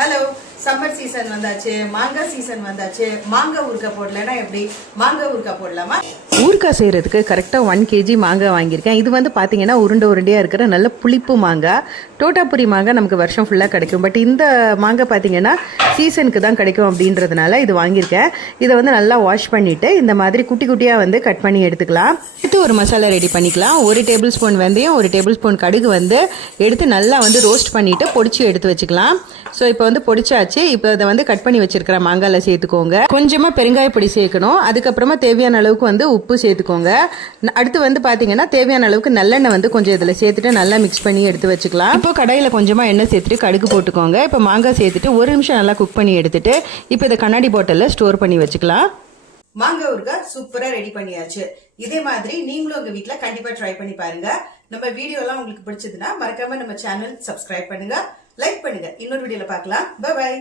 Hello, summer season வந்தாச்சு, மாங்காய் season வந்தாச்சு. மாங்காய் ஊறுகாய் போடலன்னா எப்படி? மாங்காய் ஊறுகாய் போடலாமா? ஊறுகாய் செய்கிறதுக்கு கரெக்டாக 1 kg மாங்காய் வாங்கியிருக்கேன். இது வந்து பார்த்தீங்கன்னா உருண்டையாக இருக்கிற நல்ல புளிப்பு மாங்காய். தோட்டாபுரி மாங்காய் நமக்கு வருஷம் ஃபுல்லாக கிடைக்கும். பட் இந்த மாங்காய் பார்த்தீங்கன்னா சீசனுக்கு தான் கிடைக்கும் அப்படின்றதுனால இது வாங்கியிருக்கேன். இதை வந்து நல்லா வாஷ் பண்ணிவிட்டு இந்த மாதிரி குட்டி குட்டியாக வந்து கட் பண்ணி எடுத்துக்கலாம். எடுத்து ஒரு மசாலா ரெடி பண்ணிக்கலாம். 1 டேபிள் ஸ்பூன் வெந்தயம், 1 டேபிள் ஸ்பூன் கடுகு வந்து எடுத்து நல்லா வந்து ரோஸ்ட் பண்ணிவிட்டு பொடிச்சு எடுத்து வச்சுக்கலாம். ஸோ இப்போ வந்து பொடிச்சாச்சு. இப்போ இதை வந்து கட் பண்ணி வச்சிருக்கிற மாங்காயில் சேர்த்துக்கோங்க. கொஞ்சமாக பெருங்காய பொடி சேர்க்கணும். அதுக்கப்புறமா தேவையான அளவுக்கு வந்து உப்பு சேர்த்துக்கோங்க. அடுத்து வந்து பார்த்தீங்கன்னா தேவையான அளவுக்கு நல்லெண்ணெய் வந்து கொஞ்சம் இதில் சேர்த்துட்டு நல்லா மிக்ஸ் பண்ணி எடுத்து வச்சுக்கலாம். இப்போ கடாயில் கொஞ்சமாக எண்ணெய் சேர்த்துட்டு கடுகு போட்டுக்கோங்க. இப்போ மாங்காய் சேர்த்துட்டு 1 நிமிஷம் நல்லா குக் பண்ணி எடுத்துட்டு இப்போ இதை கண்ணாடி பாட்டிலில் ஸ்டோர் பண்ணி வச்சுக்கலாம். மாங்காய் ஊறுகாய் சூப்பரா ரெடி பண்ணியாச்சு. இதே மாதிரி நீங்களும் உங்க வீட்ல கண்டிப்பா ட்ரை பண்ணி பாருங்க. நம்ம வீடியோ எல்லாம் உங்களுக்கு பிடிச்சதுன்னா மறக்காம நம்ம சேனல் சப்ஸ்கிரைப் பண்ணுங்க, லைக் பண்ணுங்க. இன்னொரு வீடியோல பார்க்கலாம். Bye by.